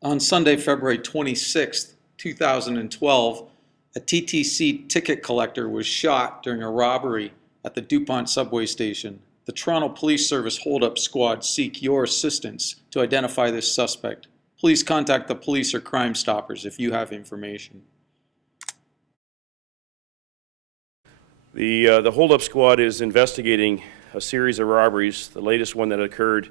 On Sunday, February 26th, 2012, a TTC ticket collector was shot during a robbery at the Dupont subway station. The Toronto Police Service Hold-Up Squad seek your assistance to identify this suspect. Please contact the police or Crime Stoppers if you have information. The hold-up squad is investigating a series of robberies, the latest one that occurred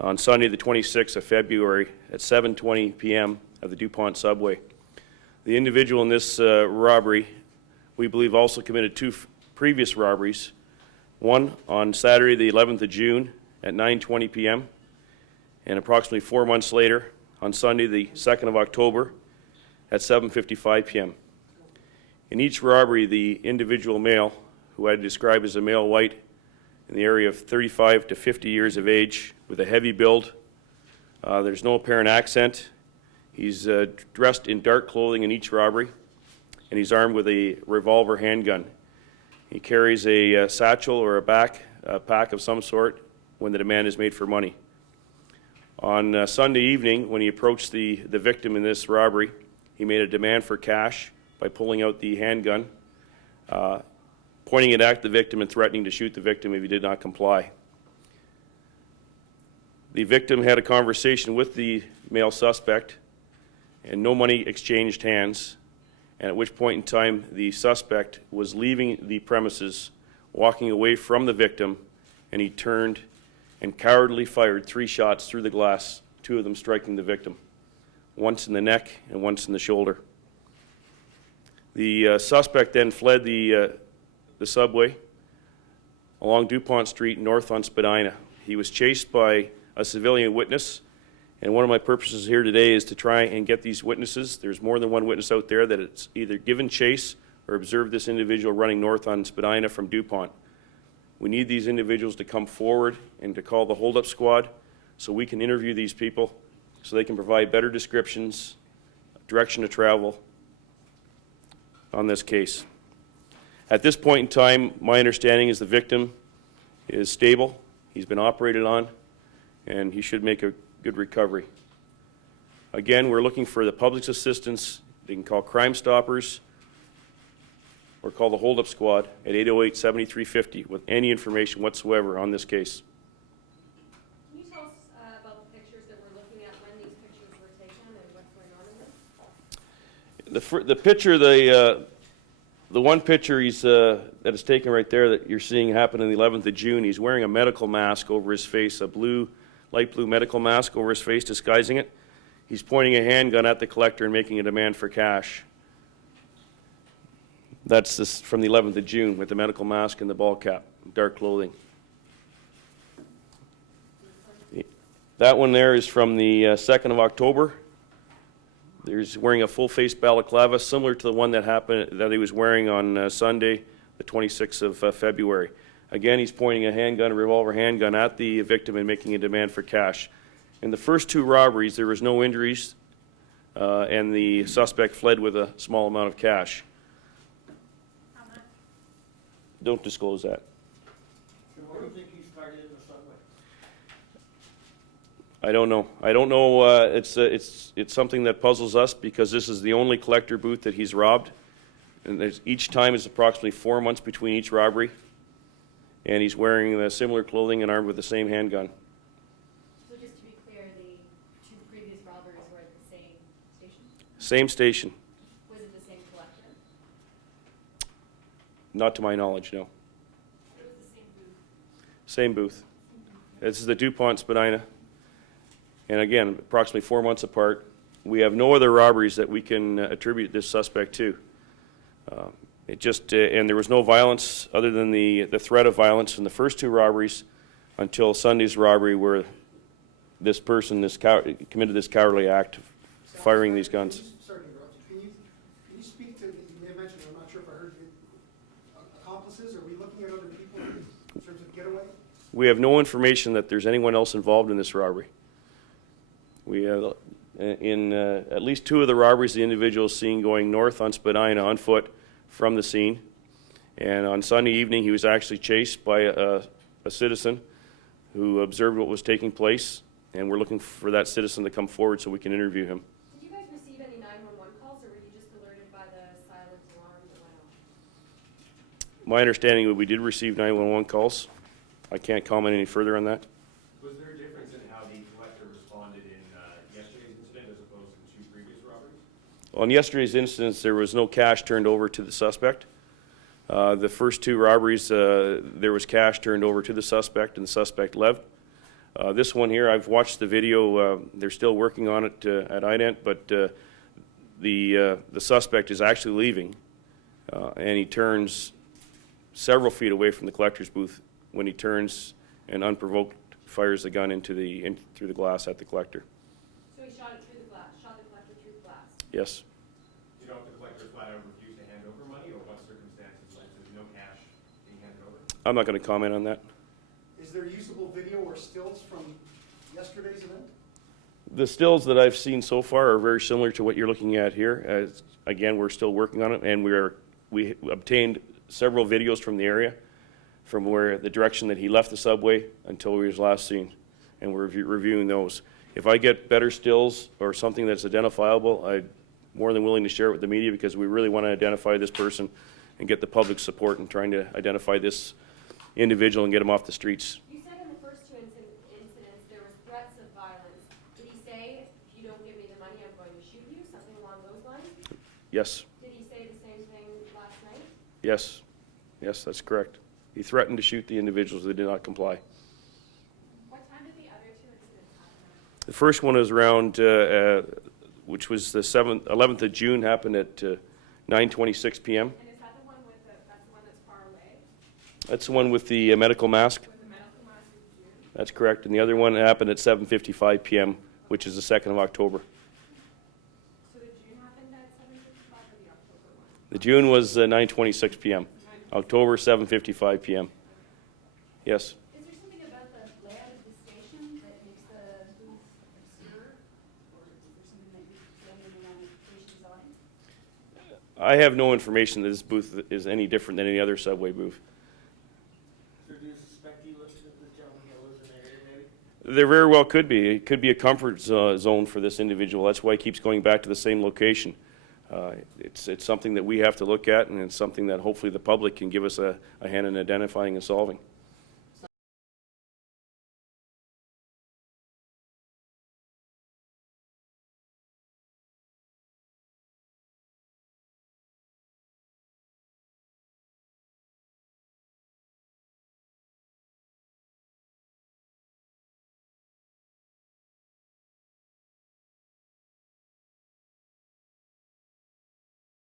on Sunday the 26th of February at 7:20 p.m. at the Dupont subway. The individual in this robbery, we believe, also committed two previous robberies, one on Saturday the 11th of June at 9:20 p.m. and approximately 4 months later on Sunday the 2nd of October at 7:55 p.m. In each robbery, the individual male, who I describe as a male white in the area of 35 to 50 years of age, with a heavy build. There's no apparent accent. He's dressed in dark clothing in each robbery, and he's armed with a revolver handgun. He carries a satchel or a pack of some sort when the demand is made for money. On Sunday evening, when he approached the victim in this robbery, he made a demand for cash by pulling out the handgun, pointing it at the victim and threatening to shoot the victim if he did not comply. The victim had a conversation with the male suspect, and no money exchanged hands, and at which point in time the suspect was leaving the premises, walking away from the victim, and he turned and cowardly fired 3 shots through the glass, 2 of them striking the victim, once in the neck and once in the shoulder. The suspect then fled the subway along Dupont Street north on Spadina. He was chased by a civilian witness, and one of my purposes here today is to try and get these witnesses. There's more than one witness out there that it's either given chase or observed this individual running north on Spadina from Dupont. We need these individuals to come forward and to call the hold-up squad so we can interview these people so they can provide better descriptions, direction of travel on this case. At this point in time, my understanding is the victim is stable, he's been operated on, and he should make a good recovery. Again, we're looking for the public's assistance. They can call Crime Stoppers or call the hold-up squad at 808-7350 with any information whatsoever on this case. Can you tell us about the pictures that we're looking at, when these pictures were taken and what's going on in them? The picture, the one picture that is taken right there that you're seeing happen on the 11th of June, he's wearing a medical mask over his face, a light blue medical mask over his face, disguising it. He's pointing a handgun at the collector and making a demand for cash. That's this from the 11th of June with the medical mask and the ball cap, dark clothing. That one there is from the 2nd of October. He's wearing a full-face balaclava, similar to the one that he was wearing on Sunday, the 26th of February. Again, he's pointing a revolver handgun at the victim and making a demand for cash. In the first 2 robberies, there was no injuries, and the suspect fled with a small amount of cash. How much? Don't disclose that. So what do you think he started in the subway? I don't know. I don't know. It's something that puzzles us because this is the only collector booth that he's robbed, and each time is approximately 4 months between each robbery. And he's wearing similar clothing and armed with the same handgun. So just to be clear, the 2 previous robberies were at the same station? Same station. Was it the same collector? Not to my knowledge, no. It was the same booth? Same booth. This is the Dupont Spadina. And again, approximately 4 months apart. We have no other robberies that we can attribute this suspect to. And there was no violence other than the threat of violence in the first 2 robberies until Sunday's robbery where this person committed this cowardly act of firing these guns. Sorry to interrupt you. Can you speak to, you may have mentioned, I'm not sure if I heard you, accomplices? Are we looking at other people in terms of getaway? We have no information that there's anyone else involved in this robbery. We have, in at least 2 of the robberies, the individual is seen going north on Spadina on foot from the scene. And on Sunday evening, he was actually chased by a citizen who observed what was taking place and we're looking for that citizen to come forward so we can interview him. Did you guys receive any 911 calls, or were you just alerted by the silent alarm that went off? My understanding is we did receive 911 calls. I can't comment any further on that. Was there a difference in how the collector responded in yesterday's incident as opposed to the 2 previous robberies? On yesterday's instance, there was no cash turned over to the suspect. The first 2 robberies, there was cash turned over to the suspect, and the suspect left. This one here, I've watched the video. They're still working on it at IDENT, but the suspect is actually leaving, and he turns several feet away from the collector's booth when he turns and unprovoked fires the gun through the glass at the collector. So he shot it through the glass, shot the collector through the glass. Yes. Do you know if the collector flat out refused to hand over money, or what circumstances led to no cash being handed over? I'm not going to comment on that. Is there usable video or stills from yesterday's event? The stills that I've seen so far are very similar to what you're looking at here. Again, we're still working on it, and we obtained several videos from the area, from where the direction that he left the subway until he was last seen, and we're reviewing those. If I get better stills or something that's identifiable, I'm more than willing to share it with the media, because we really want to identify this person and get the public support in trying to identify this individual and get him off the streets. You said in the first 2 incidents there was threats of violence. Did he say, if you don't give me the money, I'm going to shoot you, something along those lines? Yes. Did he say the same thing last night? Yes. Yes, that's correct. He threatened to shoot the individuals that did not comply. What time did the other 2 incidents happen? The first one is around, which was the 11th of June, happened at 9:26 p.m. And is that the one that's the one that's far away? That's the one with the medical mask. With the medical mask in June? That's correct. And the other one happened at 7:55 p.m., which is the 2nd of October. So the June happened at 7:55 or the October one? The June was 9:26 p.m. October, 7:55 p.m. Yes. Is there something about the layout of the station that makes the booth obscure? Or is there something that you're getting on the design? I have no information that this booth is any different than any other subway booth. So do you suspect he lives in the gentleman that lives in that area, maybe? There very well could be. It could be a comfort zone for this individual. That's why he keeps going back to the same location. It's something that we have to look at, and it's something that hopefully the public can give us a hand in identifying and solving.